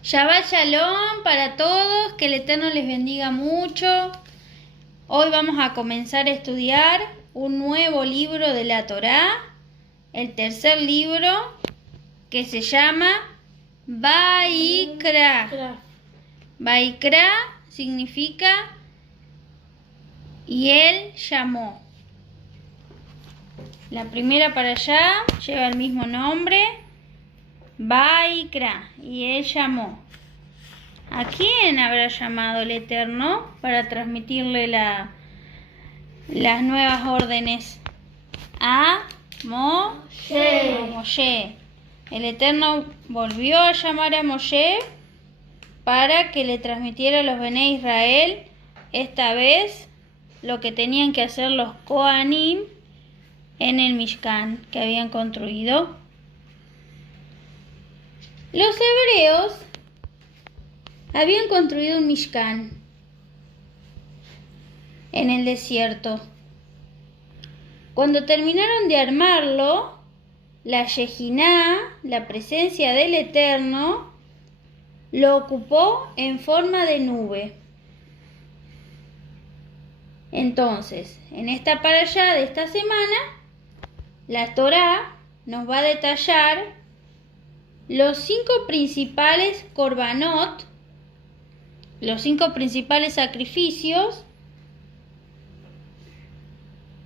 Shabbat Shalom para todos, que el Eterno les bendiga mucho. Hoy vamos a comenzar a estudiar un nuevo libro de la Torá, el tercer libro, que se llama Vaikra. Vaikra significa y él llamó. La primera para allá lleva el mismo nombre, Vaikra, y él llamó. ¿A quién habrá llamado el Eterno para transmitirle las nuevas órdenes? A Moshe. El Eterno volvió a llamar a Moshe para que le transmitiera a los Bené Israel, esta vez, lo que tenían que hacer los Kohanim en el Mishkan que habían construido. Los hebreos habían construido un Mishkan en el desierto. Cuando terminaron de armarlo, la Shejiná, la presencia del Eterno, lo ocupó en forma de nube. Entonces, en esta parashá de esta semana, la Torá nos va a detallar los 5 principales korbanot, los 5 principales sacrificios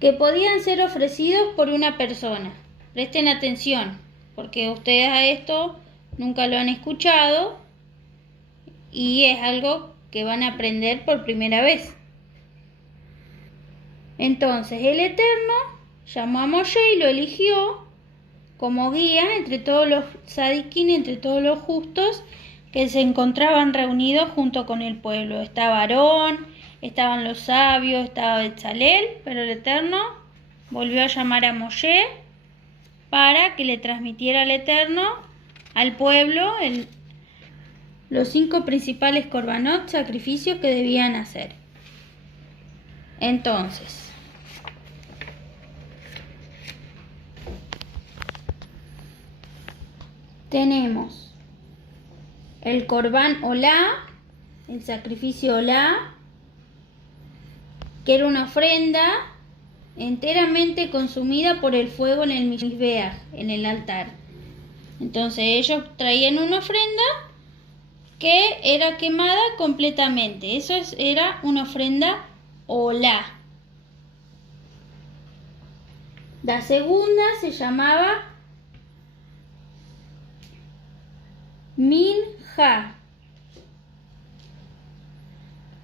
que podían ser ofrecidos por una persona. Presten atención, porque ustedes a esto nunca lo han escuchado y es algo que van a aprender por primera vez. Entonces el Eterno llamó a Moshe y lo eligió como guía entre todos los tzadikim, entre todos los justos que se encontraban reunidos junto con el pueblo. Estaba Aarón, estaban los sabios, estaba Betzalel, pero el Eterno volvió a llamar a Moshe para que le transmitiera al Eterno, al pueblo, los 5 principales korbanot, sacrificios que debían hacer. Entonces, tenemos el Korban Olá, el sacrificio Olá, que era una ofrenda enteramente consumida por el fuego en el Mizbeach, en el altar. Entonces ellos traían una ofrenda que era quemada completamente. Eso era una ofrenda Olá. La segunda se llamaba Minja,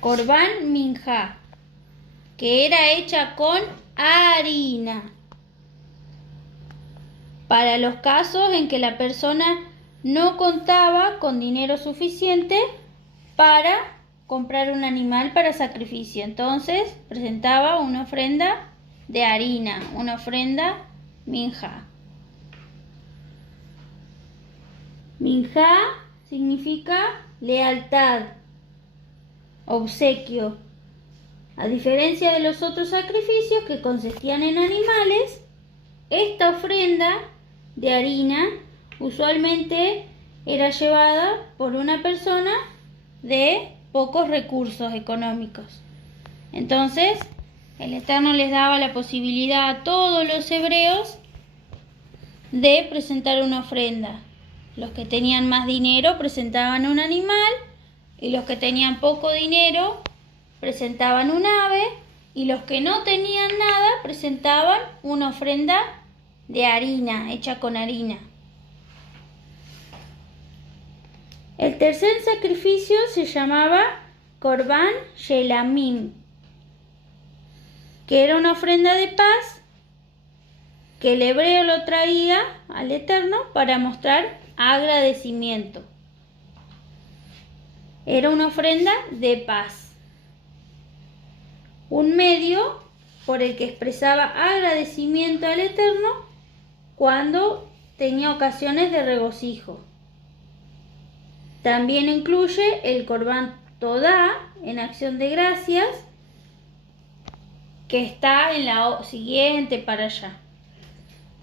Korban Minja, que era hecha con harina, para los casos en que la persona no contaba con dinero suficiente para comprar un animal para sacrificio. Entonces presentaba una ofrenda de harina, una ofrenda minja. Minja significa lealtad, obsequio. A diferencia de los otros sacrificios que consistían en animales, esta ofrenda de harina usualmente era llevada por una persona de pocos recursos económicos. Entonces, el Eterno les daba la posibilidad a todos los hebreos de presentar una ofrenda. Los que tenían más dinero presentaban un animal y los que tenían poco dinero presentaban un ave y los que no tenían nada presentaban una ofrenda de harina, hecha con harina. El tercer sacrificio se llamaba Korban Shelamim, que era una ofrenda de paz que el hebreo lo traía al Eterno para mostrar agradecimiento. Era una ofrenda de paz, un medio por el que expresaba agradecimiento al Eterno cuando tenía ocasiones de regocijo. También incluye el Korban Todá, en acción de gracias, que está en la siguiente para allá.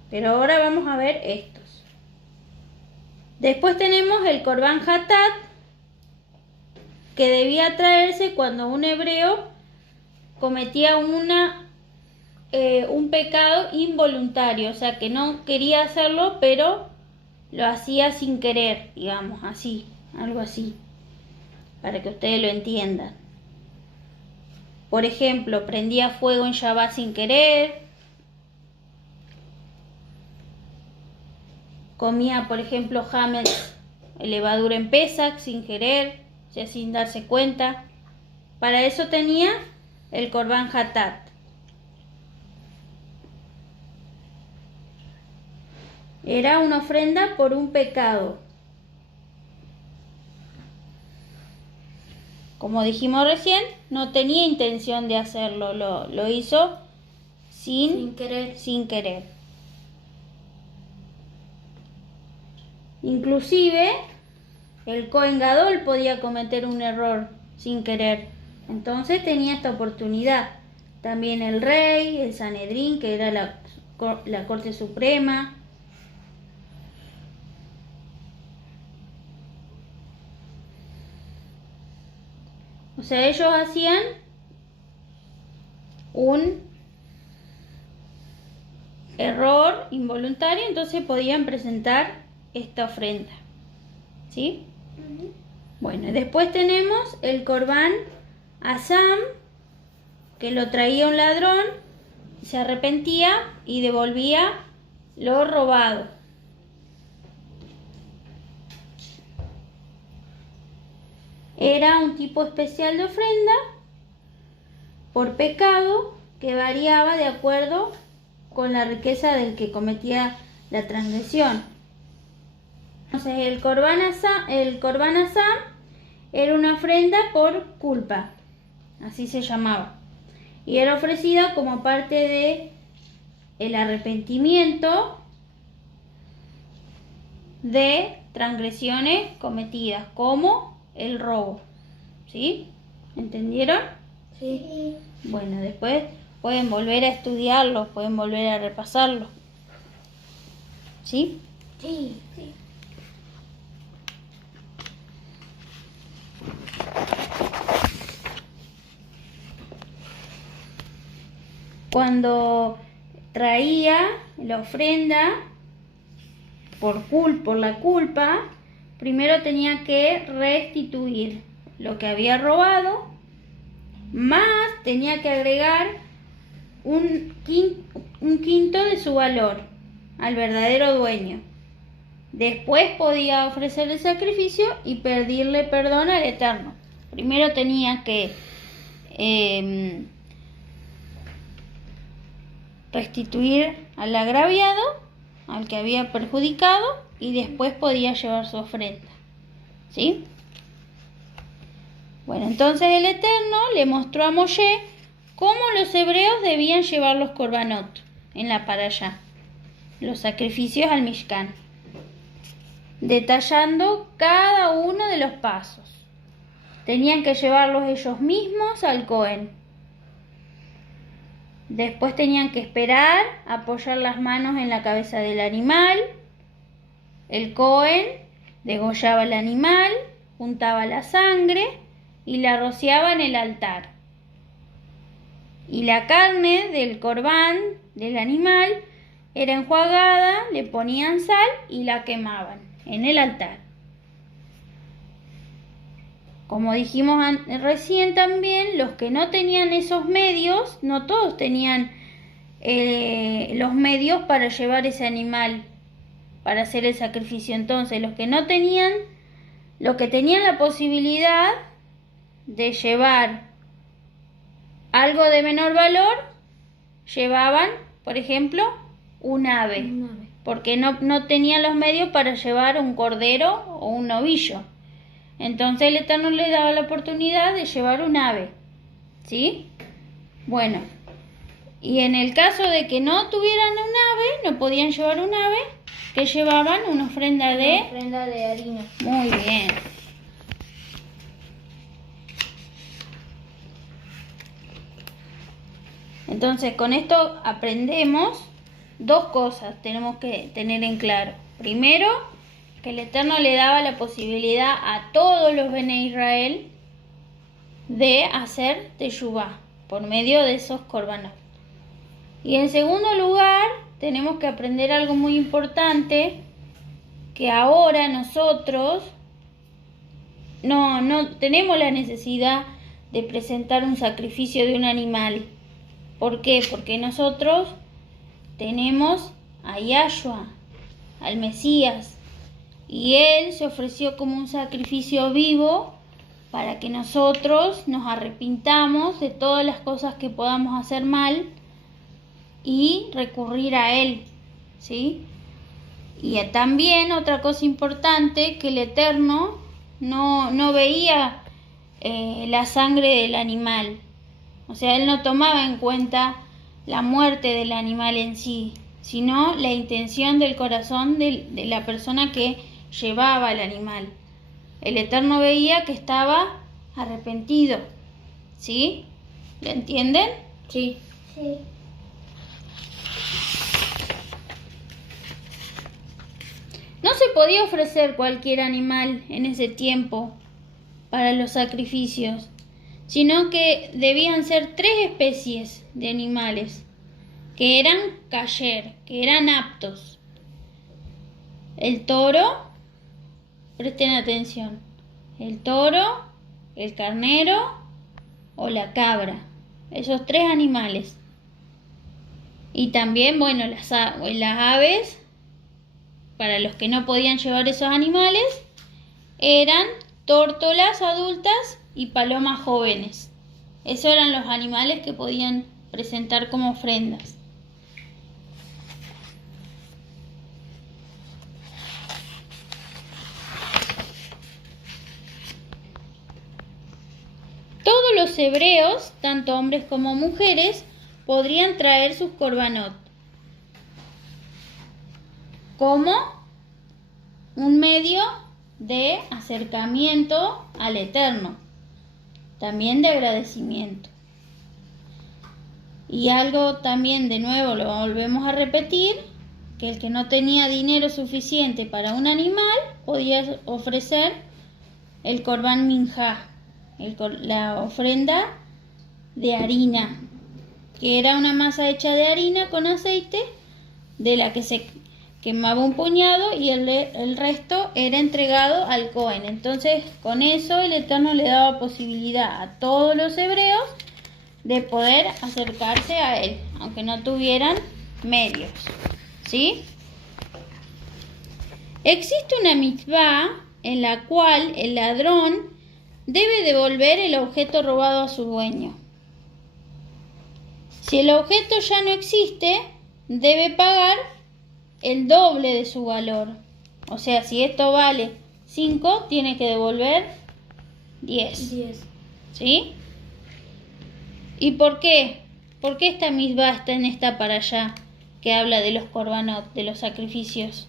Pero ahora vamos a ver estos. Después tenemos el Korban Hatat, que debía traerse cuando un hebreo cometía un pecado involuntario, o sea que no quería hacerlo, pero lo hacía sin querer, digamos, así, algo así, para que ustedes lo entiendan. Por ejemplo, prendía fuego en Shabbat sin querer, comía, por ejemplo, hametz, levadura en Pesach, sin querer, o sea, sin darse cuenta. Para eso tenía el Korban Hatat. Era una ofrenda por un pecado. Como dijimos recién, no tenía intención de hacerlo, lo hizo sin querer. Inclusive, el Kohen Gadol podía cometer un error sin querer. Entonces tenía esta oportunidad. También el rey, el Sanedrín, que era la Corte Suprema. O sea, ellos hacían un error involuntario, entonces podían presentar esta ofrenda. ¿Sí? Bueno, después tenemos el Korban Asam, que lo traía un ladrón, se arrepentía y devolvía lo robado. Era un tipo especial de ofrenda por pecado que variaba de acuerdo con la riqueza del que cometía la transgresión. Entonces el Korban Asam era una ofrenda por culpa, así se llamaba, y era ofrecida como parte de el arrepentimiento de transgresiones cometidas, como el robo. ¿Sí? ¿Entendieron? Sí. Bueno, después pueden volver a estudiarlo, pueden volver a repasarlo. ¿Sí? Sí. Sí. Cuando traía la ofrenda por la culpa, primero tenía que restituir lo que había robado, más tenía que agregar un quinto de su valor al verdadero dueño. Después podía ofrecer el sacrificio y pedirle perdón al Eterno. Primero tenía que restituir al agraviado, al que había perjudicado, y después podía llevar su ofrenda. ¿Sí? Bueno, entonces el Eterno le mostró a Moshe cómo los hebreos debían llevar los korbanot en la parashá, los sacrificios al Mishkan, detallando cada uno de los pasos. Tenían que llevarlos ellos mismos al Cohen. Después tenían que esperar, apoyar las manos en la cabeza del animal. El Cohen degollaba el animal, untaba la sangre y la rociaba en el altar. Y la carne del corbán del animal era enjuagada, le ponían sal y la quemaban en el altar. Como dijimos recién también, los que no tenían esos medios, no todos tenían los medios para llevar ese animal, para hacer el sacrificio. Entonces, los que tenían la posibilidad de llevar algo de menor valor, llevaban, por ejemplo, un ave, porque no tenían los medios para llevar un cordero o un novillo. Entonces el Eterno les daba la oportunidad de llevar un ave. ¿Sí? Bueno, y en el caso de que no tuvieran un ave, no podían llevar un ave, que llevaban una ofrenda de harina. Muy bien. Entonces, con esto aprendemos dos cosas, tenemos que tener en claro. Primero, que el Eterno le daba la posibilidad a todos los Bene Israel de hacer teshuvá por medio de esos korbanot. Y en segundo lugar, tenemos que aprender algo muy importante, que ahora nosotros no tenemos la necesidad de presentar un sacrificio de un animal. ¿Por qué? Porque nosotros tenemos a Yahshua, al Mesías, y Él se ofreció como un sacrificio vivo para que nosotros nos arrepintamos de todas las cosas que podamos hacer mal y recurrir a Él, ¿sí? Y también otra cosa importante, que el Eterno no veía la sangre del animal. O sea, Él no tomaba en cuenta la muerte del animal en sí, sino la intención del corazón de la persona que llevaba al animal. El Eterno veía que estaba arrepentido, ¿sí? ¿Lo entienden? Sí. Sí. No se podía ofrecer cualquier animal en ese tiempo para los sacrificios, sino que debían ser 3 especies de animales que eran kasher, que eran aptos. El toro, presten atención, el toro, el carnero o la cabra, esos 3 animales. Y también, bueno, las aves, para los que no podían llevar esos animales, eran tórtolas adultas y palomas jóvenes. Esos eran los animales que podían presentar como ofrendas. Todos los hebreos, tanto hombres como mujeres, podrían traer sus korbanot como un medio de acercamiento al Eterno, también de agradecimiento. Y algo también, de nuevo lo volvemos a repetir, que el que no tenía dinero suficiente para un animal podía ofrecer el korban minjá, la ofrenda de harina, que era una masa hecha de harina con aceite, de la que se quemaba un puñado y el resto era entregado al Cohen. Entonces, con eso el Eterno le daba posibilidad a todos los hebreos de poder acercarse a Él, aunque no tuvieran medios, ¿sí? Existe una mitzvah en la cual el ladrón debe devolver el objeto robado a su dueño. Si el objeto ya no existe, debe pagar el doble de su valor. O sea, si esto vale 5, tiene que devolver 10. ¿Sí? ¿Y por qué? ¿Por qué esta misbah está en esta para allá que habla de los korbanot, de los sacrificios?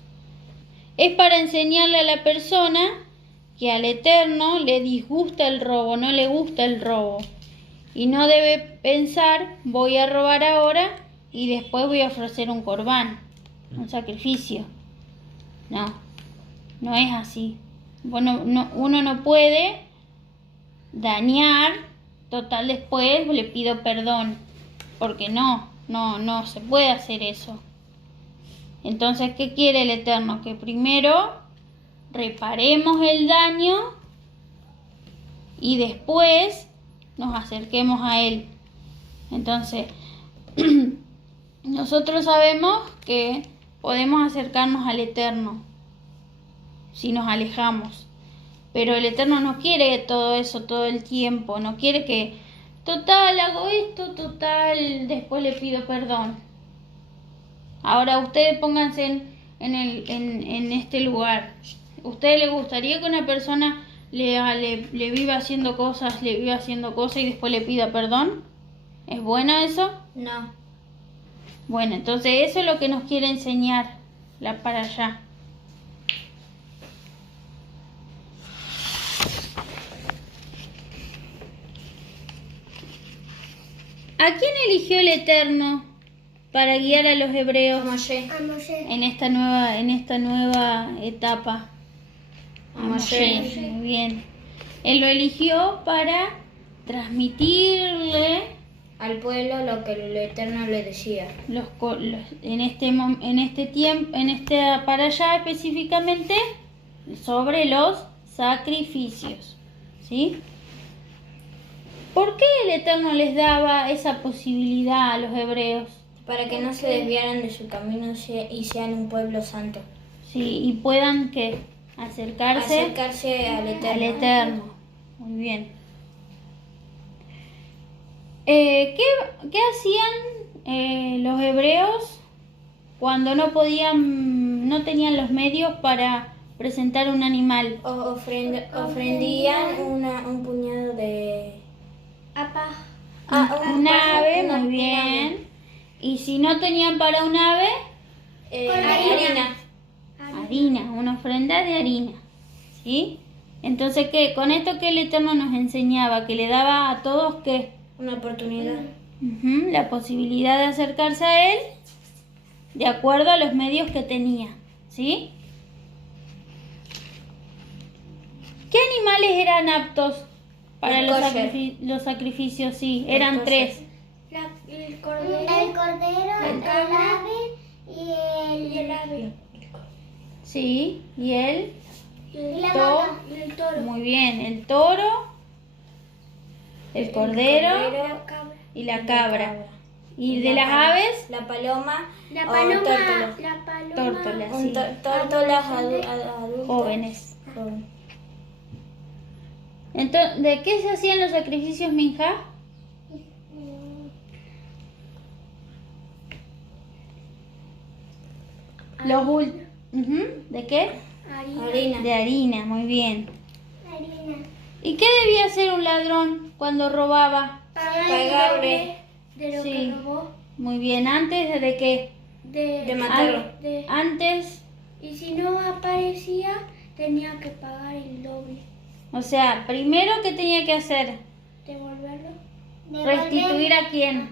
Es para enseñarle a la persona que al Eterno le disgusta el robo, no le gusta el robo. Y no debe pensar, voy a robar ahora y después voy a ofrecer un corbán, un sacrificio. No es así. Bueno, uno no puede dañar, total después le pido perdón, porque no se puede hacer eso. Entonces, ¿qué quiere el Eterno? Que primero reparemos el daño y después nos acerquemos a Él. Entonces, nosotros sabemos que podemos acercarnos al Eterno si nos alejamos, pero el Eterno no quiere todo eso todo el tiempo, no quiere que total hago esto, total después le pido perdón. Ahora ustedes pónganse en este lugar. ¿Ustedes les gustaría que una persona le viva haciendo cosas, y después le pida perdón? ¿Es bueno eso? No. Bueno, entonces eso es lo que nos quiere enseñar la para allá. ¿A quién eligió el Eterno para guiar a los hebreos en esta nueva etapa? A Moshe. Muy bien. Él lo eligió para transmitirle al pueblo lo que el Eterno le decía. en este tiempo, para allá específicamente, sobre los sacrificios, ¿sí? ¿Por qué el Eterno les daba esa posibilidad a los hebreos? Para que no se desviaran de su camino y sean un pueblo santo. Sí, y puedan acercarse al Eterno. al Eterno. Muy bien. ¿Qué hacían los hebreos cuando no tenían los medios para presentar un animal? Ofrendían un puñado de... Un ave, muy bien. Y si no tenían para un ave, harina, una ofrenda de harina, ¿sí? Entonces, con esto que el Eterno nos enseñaba, que le daba a todos una oportunidad, la posibilidad de acercarse a él, de acuerdo a los medios que tenía, ¿sí? ¿Qué animales eran aptos para los sacrificios? Sí, eran 3. El cordero, el ave y el ave. Sí, y el la toro. vaca. Y el toro. Muy bien, el toro, el cordero y la cabra. ¿Y de las aves? La paloma. La o paloma. tórtola. La paloma. Tórtolas, sí. Tórtolas adultas. Jóvenes. Entonces, ¿de qué se hacían los sacrificios, Minja? ¿De qué? Harina. De harina, muy bien. Harina. ¿Y qué debía hacer un ladrón cuando robaba? Pagarle. De lo Sí. que robó. Muy bien, ¿antes de qué? De matarlo. Antes, Y si no aparecía, tenía que pagar el doble. o sea, primero, ¿qué tenía que hacer? Devolverlo. ¿Restituir a quién?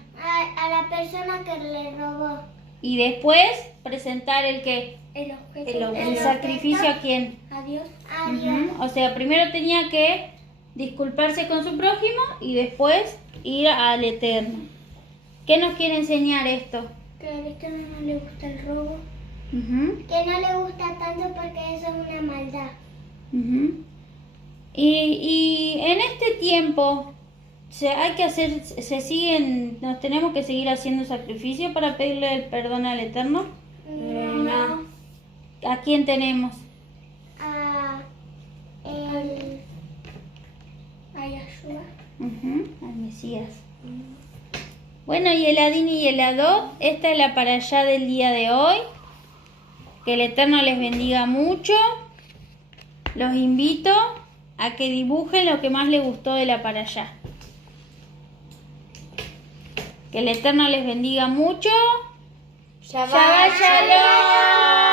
A la persona que le robó. Y después, presentar el qué? El objeto. El sacrificio a quién. A Dios. O sea, primero tenía que disculparse con su prójimo y después ir al Eterno. ¿Qué nos quiere enseñar esto? Que al Eterno no le gusta el robo. Que no le gusta tanto porque eso es una maldad. Y en este tiempo nos tenemos que seguir haciendo sacrificios para pedirle el perdón al Eterno. No. ¿A quién tenemos? A Yahshua. Al Mesías. Bueno, y el Adín y el Adot, esta es la para allá del día de hoy. Que el Eterno les bendiga mucho. Los invito a que dibujen lo que más les gustó de la para allá. Que el Eterno les bendiga mucho. Shabbat Shalom.